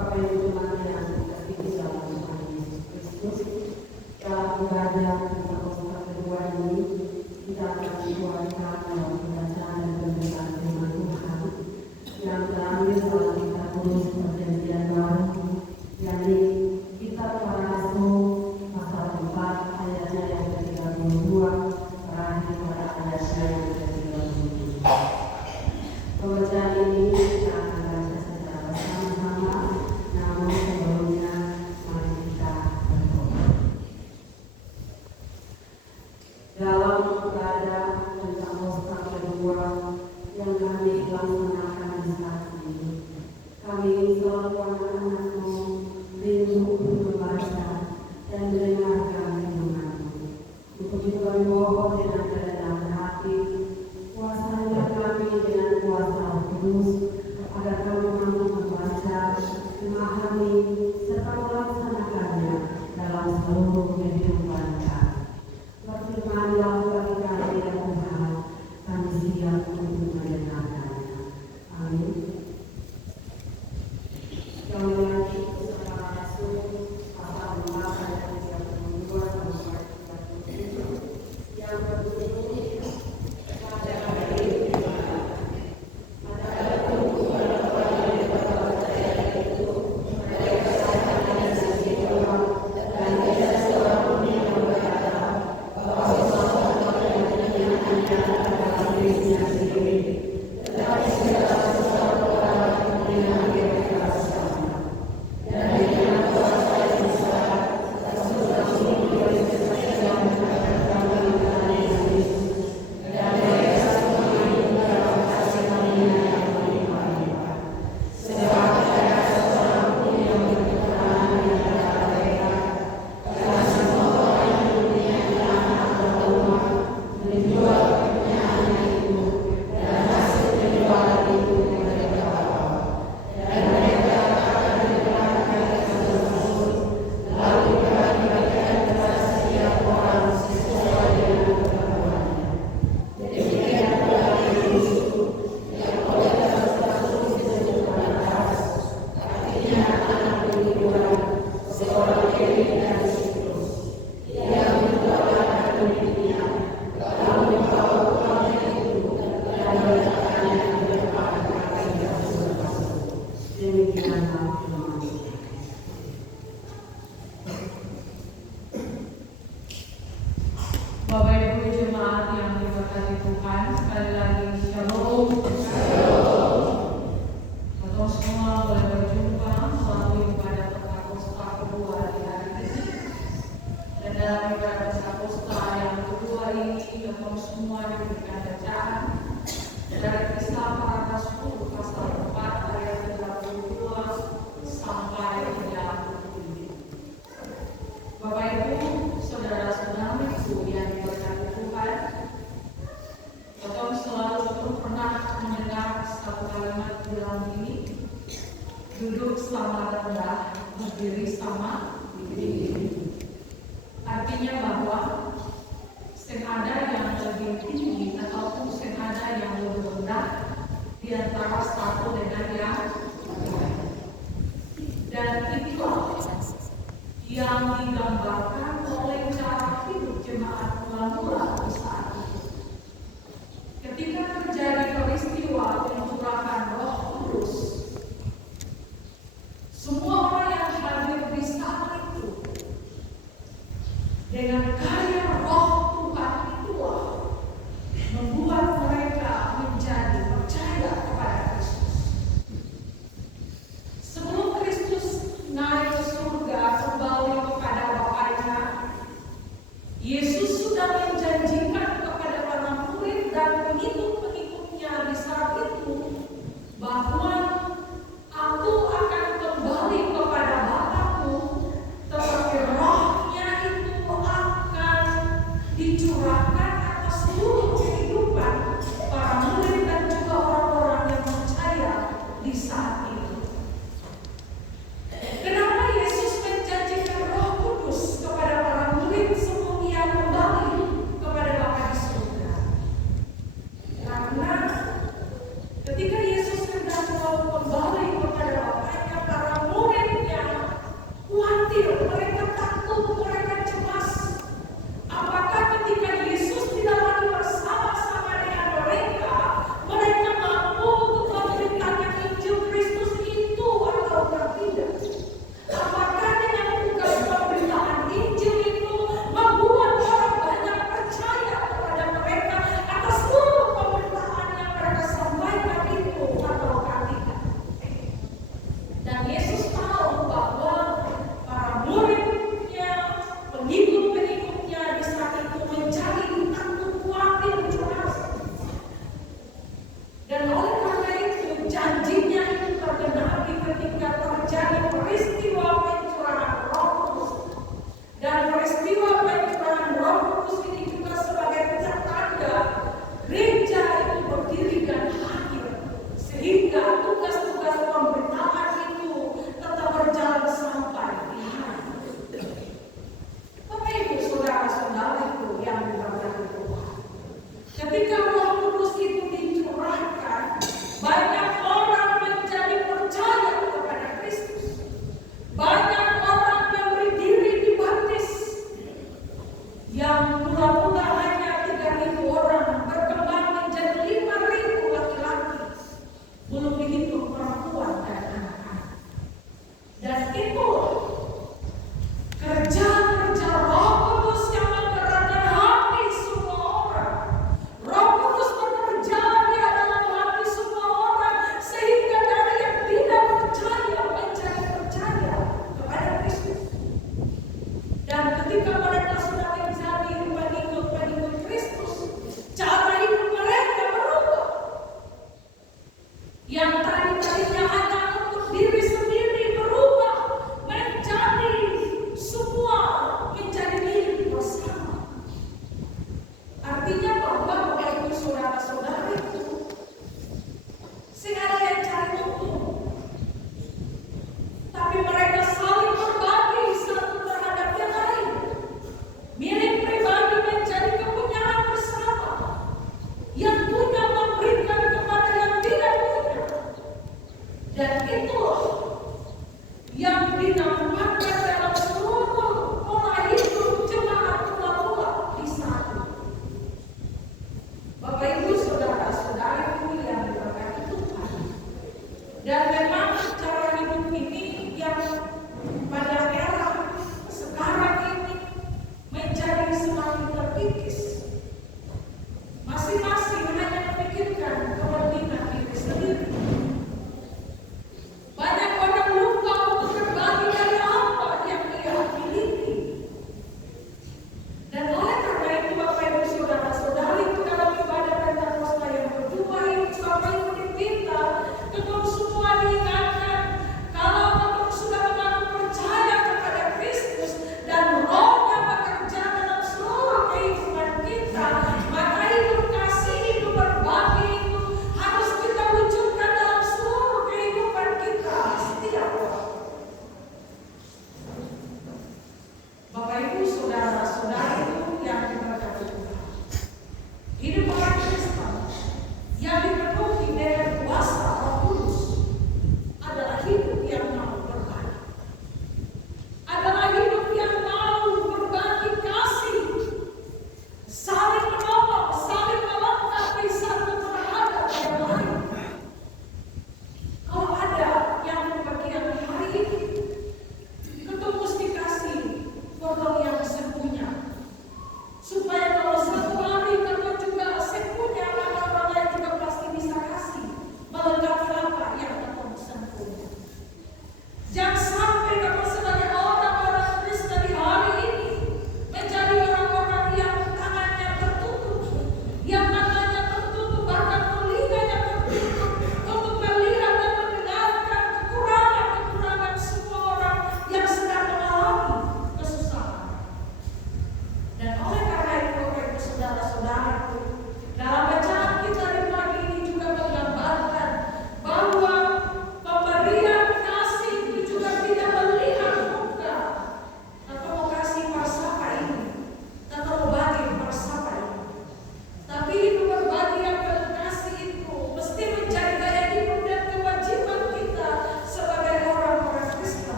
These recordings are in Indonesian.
Bapak Ibu jemaat yang dikasihi dalam Tuhan Yesus Kristus, dalam ibadah kita Paskah kedua ini kita akan dikuatkan dalam pembacaan dan pemberitaan firman Tuhan yang terambil dalam kitab Tulis Perjanjian Baru, yakni kitab Para Rasul pasal 4 ayatnya yang ke-32 terakhir pada ayatnya yang ke-37. Pembacaan ini kita akan baca secara bersama-sama, namun sebelumnya mari kita berdoa. Dalam ibadah tentang Paskah kedua yang kami laksanakan di saat ini, kami selaku anak-anak-Mu rindu untuk membaca dan mendengarkan firman-Mu. Untuk itu kami mohon dengan kerendahan hati, kuasailah kami dengan kuasa Roh Kudus, agar kami mampu membaca, memahami, serta melaksanakannya dalam seluruh kehidupan kami. Berfirmanlah bagi kami ya Tuhan, kami siap untuk mendengarkannya. Amin. Kami lagi Para Rasul pasal 4 ayat 32 sampai 37 yang berbunyi, Bapak Ibu jemaat yang diberkati Tuhan, sekali lagi Shalom. Atau semua boleh berjumpa melalui ibadah Paskah kedua di hari ini. Dan dalam ibadah Paskah yang kedua ini, kita semua diberikan bacaan dari kisah Para Rasul pasal 4 ayat 32 sampai 37. Bapak Ibu, saudara-saudariku yang diberkati Tuhan, kita selalu pernah mendengar satu kalimat bilang ini, duduk sama rendah, berdiri sama tinggi. Artinya bahwa ada yang lebih tinggi ataupun ada yang lebih rendah di antara satu dengan yang lain. Dan itulah yang digambarkan oleh cara hidup jemaat mula-mula di saat itu. Ketika terjadi peristiwa pencurahan Roh Kudus, semua orang yang hadir di saat itu dengan karya Roh Tuhan itulah membuat mereka menjadi percaya kepada Kristus. Sebelum Kristus naik ke surga kembali kepada Bapaknya, Yesus sudah menjanjikan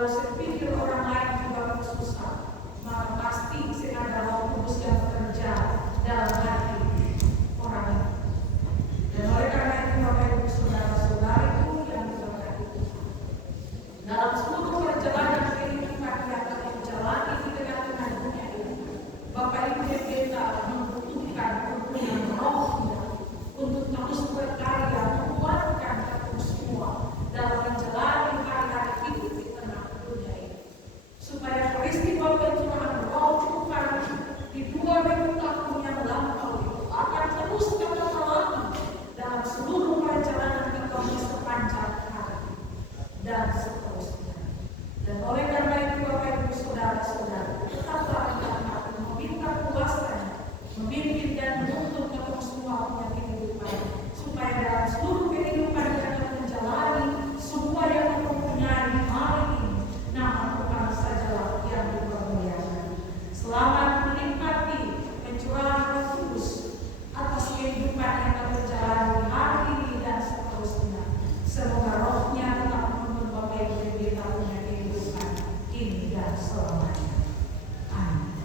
Kalau saya pikir orang lain juga susah, maka pasti saya ada Roh Kudus yang bekerja dalam hati orang itu. Dan oleh karena itu Bapak Ibu saudara-saudariku yang diberkati Tuhan, dalam seluruh perjalanan kehidupan yang kita jalani di tengah-tengah dunia ini, Bapak Ibu yang kita membutuhkan pertolongan Rohnya untuk terus berkarya menguatkan kita semua dalam menjalani hari-hari hidup di tengah dunia ini, supaya peristiwa pencurahan Roh Tuhan di 2000 tahun yang lampau itu akan terus kita alami dalam seluruh perjalanan kita sepanjang hari dan seterusnya. Dan oleh karena itu Bapak Ibu saudara-saudara, tetaplah kita meminta kuasanya, memimpin dan menuntun kita semua punya kehidupan, supaya dalam seluruh kehidupan kita menjalani semua yang mempunyai hari ini, nama Tuhan sajalah yang dipermuliakan. Selamat menikmati pencurahan Roh Kudus atas kehidupan yang kita jalani hari ini dan seterusnya. Semoga Rohnya tetap menuntun Bapak Ibu kita punya kehidupan ini dan selamanya. Amin.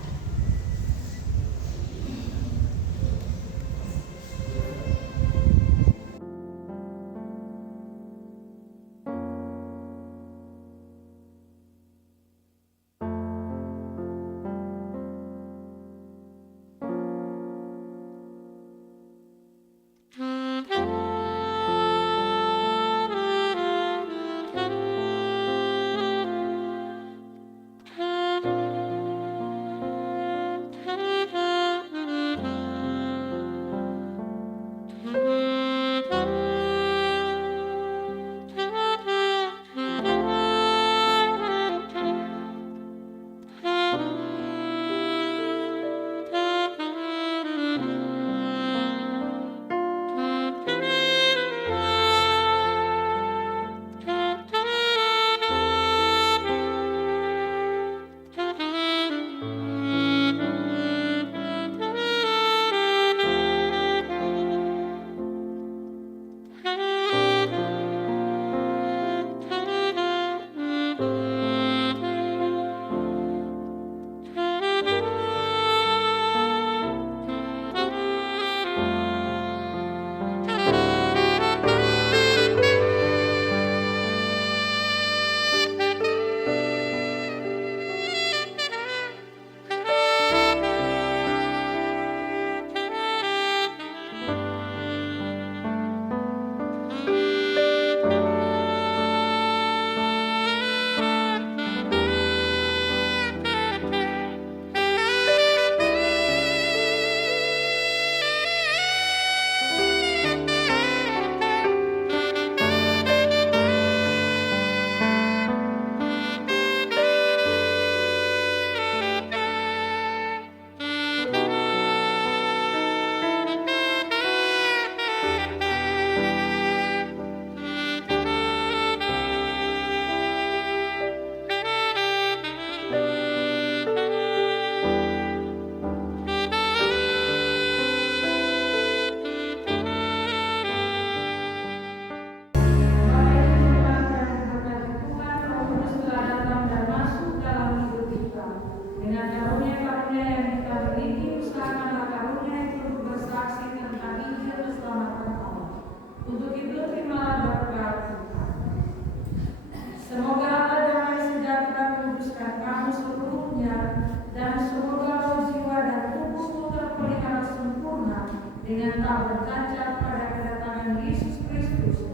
dengan tak berkaca pada kedatangan Yesus Kristus